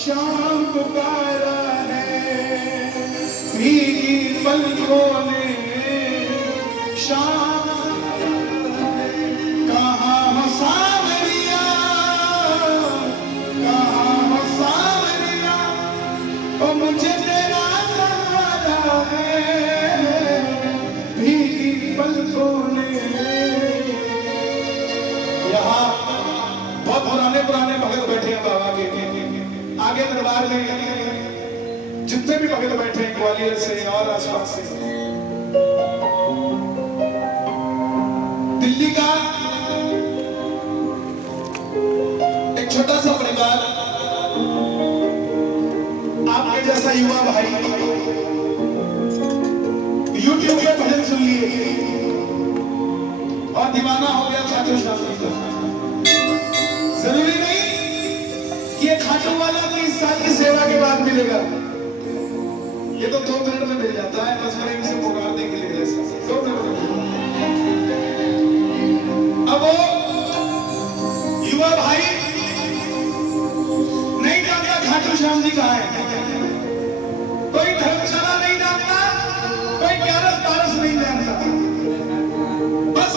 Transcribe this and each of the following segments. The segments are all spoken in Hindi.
शाम पुकारा है भीगी पलकों ने शाम कहाँ हो सावरिया कहाँ हो सावरिया ओ मुझे तेरा सहारा है भीगी पलकों ने। यहाँ बहुत पुराने पुराने भगत बैठे हैं बाबा के आगे दरबार में जितने भी भगत बैठे हैं ग्वालियर से और आसपास से। दिल्ली का एक छोटा सा परिवार आपके जैसा युवा भाई YouTube पे भजन सुन लिए और दीवाना हो गया खाटू श्याम जी का। जरूरी नहीं कि ये खाटू वाला 30 साल की सेवा के बाद मिलेगा, ये तो 2 मिनट में मिल जाता है, बस प्रेम से पुकारने के लिए 2 मिनट में। अब वो युवा भाई नहीं जानता खाटू श्याम जी कहाँ है, कोई धर्मशाला नहीं जानता, कोई 11-12 नहीं जानता, बस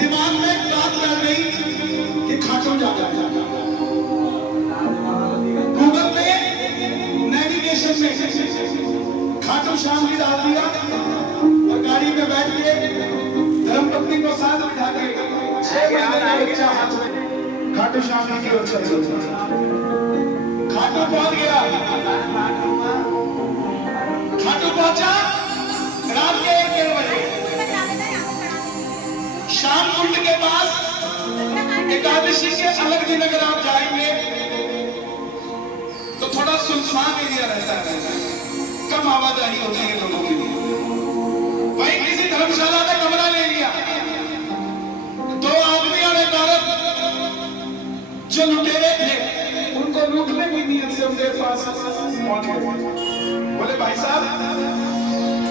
दिमाग में एक बात कर गई कि खाटू जाना है। गूगल पे नेविगेशन में खाटू श्याम जी डाल दिया और गाड़ी में बैठ के धर्मपत्नी को साथ बिठा के 6 महीने का बच्चा हाथ में खाटू श्याम जी की ओर चल खाटू पहुंच गया। खाटू पहुंचा रात के 1-1:30 बजे शाम कुंड के पास एकादशी के अलग दिन अगर आप जाएंगे तो थोड़ा सुनसान एरिया रहता है, कम आवाजाही होती है लोगों के लिए। वहीं किसी धर्मशाला में कमरा ले लिया, 2 आदमी और एक औरत जो लुटेरे थे उनको लूटने की नीयत से उनके पास पहुंच गए। बोले भाई साहब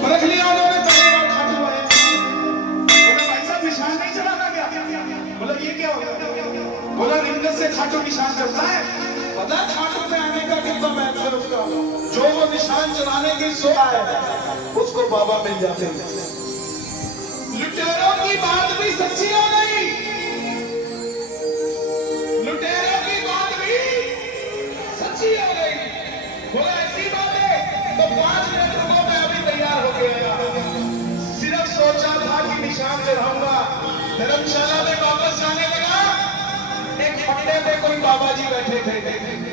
परख लिया उन्होंने, पहली बार खाटू आए। बोले भाई साहब निशान नहीं चलाना क्या? बोला ये क्या होगा? बोला रिंगत से खाटू निशान करता है, पता है खाटू में आने का कितना महत्व है उसका। जो वो निशान चलाने की सोच है उसको बाबा मिल जाते हैं। लुटेरों की बात भी सच्ची हो गई, लुटेरों की बात भी सच्ची हो गई। बोला ऐसी बात है तो 5 मिनट रुको, मैं अभी तैयार हो गया। सिर्फ सोचा था कि निशान चढ़ाऊंगा, धर्मशाला में वापस जाने लगा, एक फंडे पे कोई बाबा जी बैठे थे।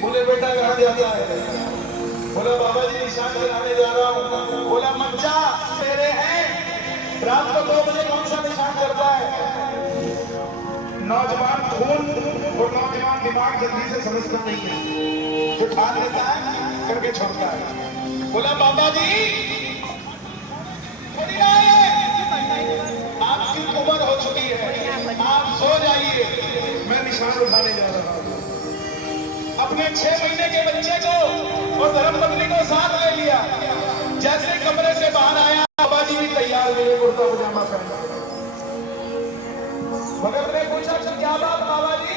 बोले बेटा कहाँ जाता है? बोला बाबा जी निशान चढ़ाने जा रहा हूँ। बोला मच्चा तेरे हैं, रात को 2 बजे कौन सा निशान करता है? नौजवान खून और नौजवान दिमाग जल्दी से समझता नहीं है, जो ठान लेता है करके छोड़ता है। बोला बाबा जी आपकी उम्र हो चुकी है, आप सो जाइए, मैं निशान उठाने जा रहा हूं। अपने 6 महीने के बच्चे को और धर्मपत्नी को साथ ले लिया। जैसे कमरे से बाहर आया बाबा जी भी तैयार हुए, कुर्ता पजामा पहना। भगत ने पूछा क्या बात बाबा जी?